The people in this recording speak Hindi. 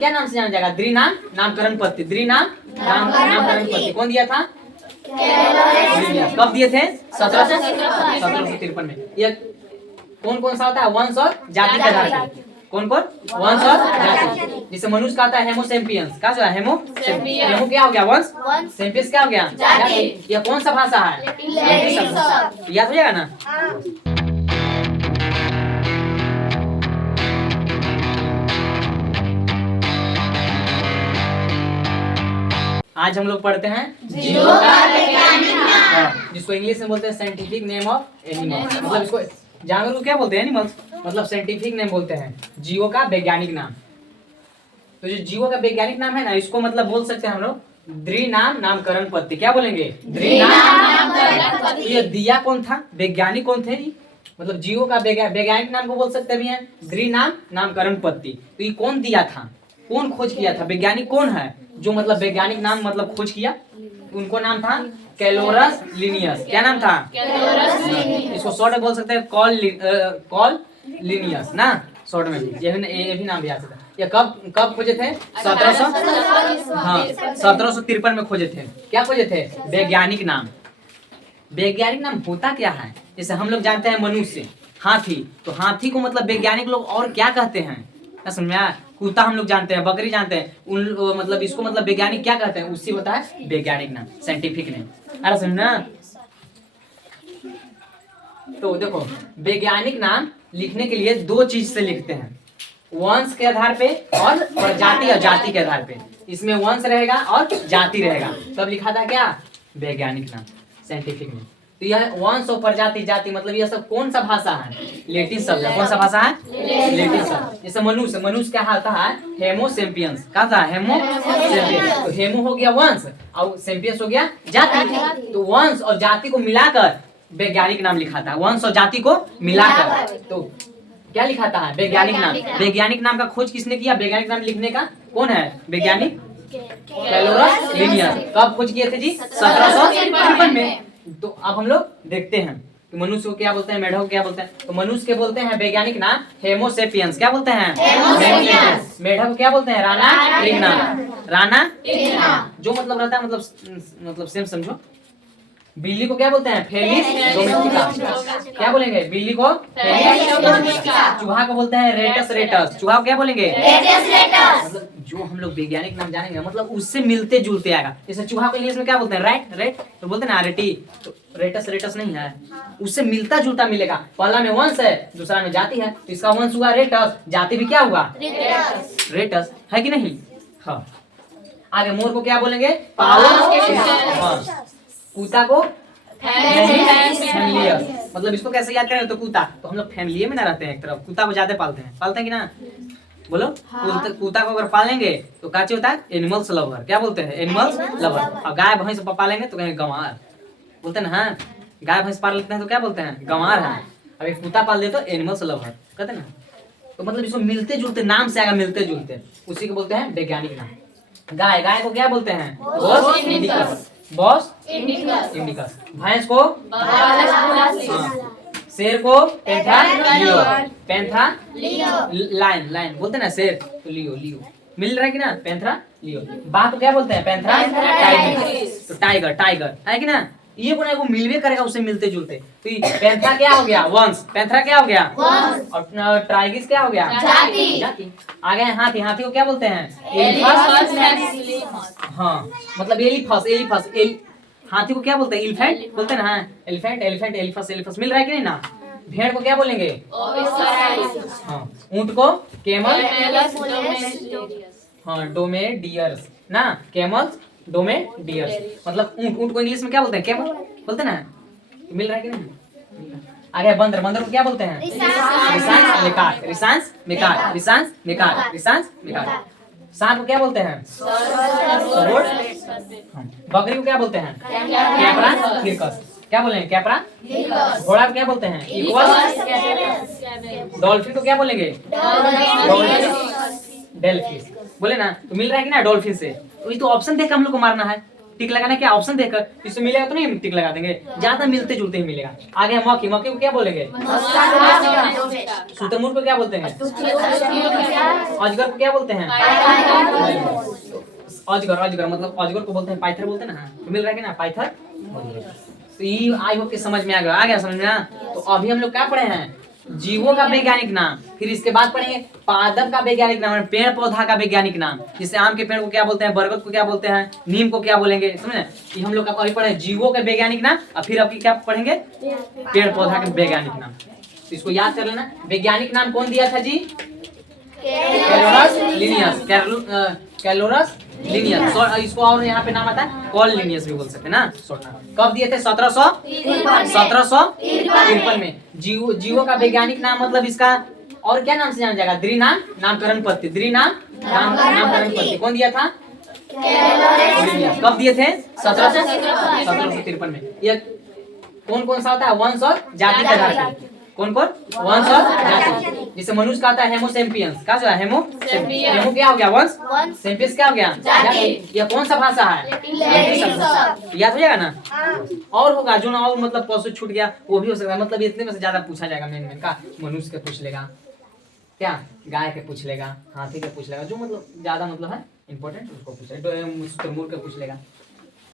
क्या नाम से जाना जाएगा? द्विनाम नामकरण पद्धति। द्विनाम नामकरण पद्धति कौन दिया था? कब दिए थे? 1753 में। ये कौन कौन सा होता है? वंश और जाति के आधार पे। कौन कौन? वंश और जाति। जैसे मनुष्य का आता है हेमोसेम्पियंस। क्या जो है? हेमो क्या हो गया? वंश। सेम्पियंस क्या हो गया? जाति। यह कौन सा भाषा है? लैटिन। याद हो जाएगा ना? आज हम लोग पढ़ते हैं जीवों का वैज्ञानिक नाम, जिसको इंग्लिश में बोलते हैं साइंटिफिक नेम ऑफ एनिमल्स। मतलब इसको जानवर को क्या बोलते हैं? एनिमल्स। मतलब साइंटिफिक नेम बोलते हैं जीवों का वैज्ञानिक नाम। तो जो जीवों का वैज्ञानिक नाम है ना, इसको मतलब बोल सकते हैं हम लोग द्विनाम नामकरण पद्धति। क्या बोलेंगे? द्विनाम नामकरण पद्धति। तो ये दिया कौन था? वैज्ञानिक कौन थे? मतलब जीवों का वैज्ञानिक नाम को बोल सकते हैं द्विनाम नामकरण पद्धति। तो ये कौन दिया था? कौन खोज किया था? वैज्ञानिक कौन है जो मतलब वैज्ञानिक नाम मतलब खोज किया? उनको नाम था कैलोरस लिनियस। क्या नाम था? कैलोरस लिनियस। इसको शॉर्ट में बोल सकते हैं कॉल लिनियस ना, शॉर्ट में भी। ये भी नाम भी आ सकता है। ये कब खोजे थे? 1753 में खोजे थे। क्या खोजे थे? वैज्ञानिक नाम। वैज्ञानिक नाम होता क्या है? जैसे हम लोग जानते हैं मनुष्य, हाथी। तो हाथी को मतलब वैज्ञानिक लोग और क्या कहते हैं? समझ में आया? कुत्ता हम लोग जानते हैं, बकरी जानते हैं, उन मतलब इसको मतलब वैज्ञानिक क्या कहते हैं? उससे होता है वैज्ञानिक नाम, साइंटिफिक नेम। अरे समझना। तो देखो, वैज्ञानिक नाम लिखने के लिए दो चीज से लिखते हैं, वंश के आधार पे और प्रजाति और जाति के आधार पे। इसमें वंश रहेगा और जाति रहेगा, तब लिखा था क्या? वैज्ञानिक नाम, साइंटिफिक नेम। तो यह वंश और प्रजाति जाति मतलब यह सब कौन सा भाषा है? लैटिन शब्द है। कौन सा भाषा है? लैटिन शब्द। जैसे मनुष्य क्या होता है? हेमोसेम्पियंस। क्या था? हेमोसेम्पियंस। तो हेमो हो गया वंश और सेम्पियंस हो गया जाति। तो वंश और जाति को मिलाकर वैज्ञानिक नाम लिखा था। वंश और जाति को मिलाकर तो क्या लिखा था? वैज्ञानिक नाम। वैज्ञानिक नाम का खोज किसने किया? वैज्ञानिक नाम लिखने का कौन है वैज्ञानिक? कैलोरस लिनियस। कब खोज किए थे जी? 1753 में। तो अब हम लोग देखते हैं कि मनुष्य को क्या बोलते हैं, मेढक को क्या बोलते हैं। तो मनुष्य के बोलते हैं वैज्ञानिक नाम हेमोसेपियंस। क्या बोलते हैं? हेमोसेपियंस। मेढक को क्या बोलते हैं? राना ट्रिग्ना। राना ट्रिग्ना जो मतलब रहता है मतलब सेम समझो। बिल्ली को क्या बोलते हैं? Felis domestica. क्या बोलेंगे? बिल्ली को फेलिस डोमेस्टिका। चूहा को बोलते हैं रेटस रेटस। चूहा को क्या बोलेंगे? Rattus rattus. मतलब जो हम लोग वैज्ञानिक नाम जानेंगे मतलब उससे मिलते जुलते आएगा। जैसे चूहा को इंग्लिश में क्या बोलते हैं? रेट तो बोलते हैं ना रेटी। तो रेटस रेटस नहीं है, उससे मिलता जुलता मिलेगा। पहला में वंश है, दूसरा में जाति है, तो इसका वंश हुआ रेटस, जाति भी क्या हुआ? रेटस है कि नहीं? हाँ। आगे मोर को क्या बोलेंगे? पाउस। कुत्ता को फैमिलियस। मतलब इसको कैसे याद करें? तो कुत्ता तो हम लोग फैमिली में ना रहते हैं, एक तरफ कुत्ता को ज्यादा पालते हैं कि ना? बोलो। कुत्ता को अगर पालेंगे तो क्या होता है? Animals lover. क्या बोलते हैं? Animals lover. और गाय भैंस पालेंगे तो कहेंगे गंवार। बोलते हैं ना? हाँ, गाय भैंस पाल लेते हैं तो क्या बोलते हैं? गंवार है। अब एक कुत्ता पाल दे तो एनिमल्स लवर कहते हैं ना। तो मतलब इसको मिलते जुलते नाम से आएगा, मिलते जुलते, उसी को बोलते हैं वैज्ञानिक नाम। गाय को क्या बोलते हैं? Bos indicus. भैंस को शेर को पैंथरा लायन बोलते हैं ना। शेर तो लियो मिल रहा है कि ना? पैंथरा लियो। बाघ को क्या बोलते हैं? पैंथरा टाइगर है कि ना? ये को ना को मिलवे करेगा, उससे मिलते जुलते। तो पैंथरा क्या हो गया? वंश। पैंथरा क्या हो गया? और ट्राइगिस क्या हो गया? जाति। आगे हाथी को क्या बोलते हैं? एलिफस। हाँ, मतलब एलिफस। हाथी को क्या बोलते हैं? एलिफेंट बोलते हैं ना। एलिफेंट एलिफस मिल रहा है कि नहीं ना? भेड़ को क्या बोलेंगे? हाँ। ऊंट को केमल। हाँ, डोमेडियर्स ना। केमल डोमेडियर्स। मतलब ऊंट को इंग्लिश में क्या बोलते हैं? केमल बोलते हैं ना। मिल रहा है कि नहीं? आगे बंदर को क्या बोलते हैं? रिसांस मेकाक। सांप को क्या बोलते हैं? बकरी को क्या बोलते हैं? कैपरा हिरकस। क्या बोलेंगे? कैपरा। घोड़ा को क्या बोलते हैं? इक्वस। डॉल्फिन को क्या बोलेंगे? डेल्फिस बोले ना। तो मिल रहा है कि ना? डॉल्फिन से। तो ये तो ऑप्शन देख हम लोग को मारना है। टिक लगाने के ऑप्शन देखकर इससे मिलेगा तो नहीं टिक लगा देंगे, ज्यादा मिलते जुलते ही मिलेगा। आगे मौके, मौके को क्या बोलेंगे? शुतुरमुर्ग को क्या बोलते हैं? अजगर को क्या बोलते हैं? अजगर, अजगर मतलब अजगर को बोलते हैं पाइथर बोलते हैं ना, तो मिल रहा है ना पाइथर। तो ये आई होप के समझ में आ गया समझ में ना। तो अभी हम लोग क्या पढ़े हैं? जीवों का वैज्ञानिक नाम, फिर इसके बाद पढ़ेंगे पादप का वैज्ञानिक नाम, पेड़ पौधा का वैज्ञानिक नाम। जैसे आम के पेड़ को क्या बोलते हैं, बरगद को क्या बोलते हैं, नीम को क्या बोलेंगे, समझे? ये हम लोग का अभी पढ़े जीवों के वैज्ञानिक नाम, और फिर अभी क्या पढ़ेंगे? पेड़ पौधा के वैज्ञानिक नाम। तो इसको याद कर लेना। वैज्ञानिक नाम कौन दिया था जी? कैलोरस लिनियस, कैलोरस लिनियस। इसको और यहाँ पे नाम आता है कॉल लिनियस भी बोल सकते हैं ना, शॉर्ट नाम। कब दिए थे? 1753 में। जीवों का वैज्ञानिक नाम मतलब इसका और क्या नाम से जाना जाएगा? द्विनाम नामकरण पद्धति, द्विनाम नामकरण पद्धति कौन दिया था? लिनियस। कब दिए थे? 1753 में। ये कौन कौन सा होता है? वंश और जाति के आधार पे। कौन कौन? वंश और जाति। जैसे मनुष्य का आता है हेमोसेम्पियंस, क्या है? हेमो क्या हो गया? वंश। सेम्पियंस क्या हो गया? जाति। यह कौन सा भाषा है? याद हो जाएगा ना। और होगा जो ना, और मतलब पशु छूट गया वो भी हो सकता है, मतलब इतने में से ज्यादा पूछा जाएगा। मेन का मनुष्य के पूछ लेगा, क्या गाय के पूछ लेगा, हाथी के पूछ लेगा, जो मतलब ज्यादा मतलब है इंपॉर्टेंट उसको पूछ लेगा, शुतुरमुर्ग के पूछ लेगा।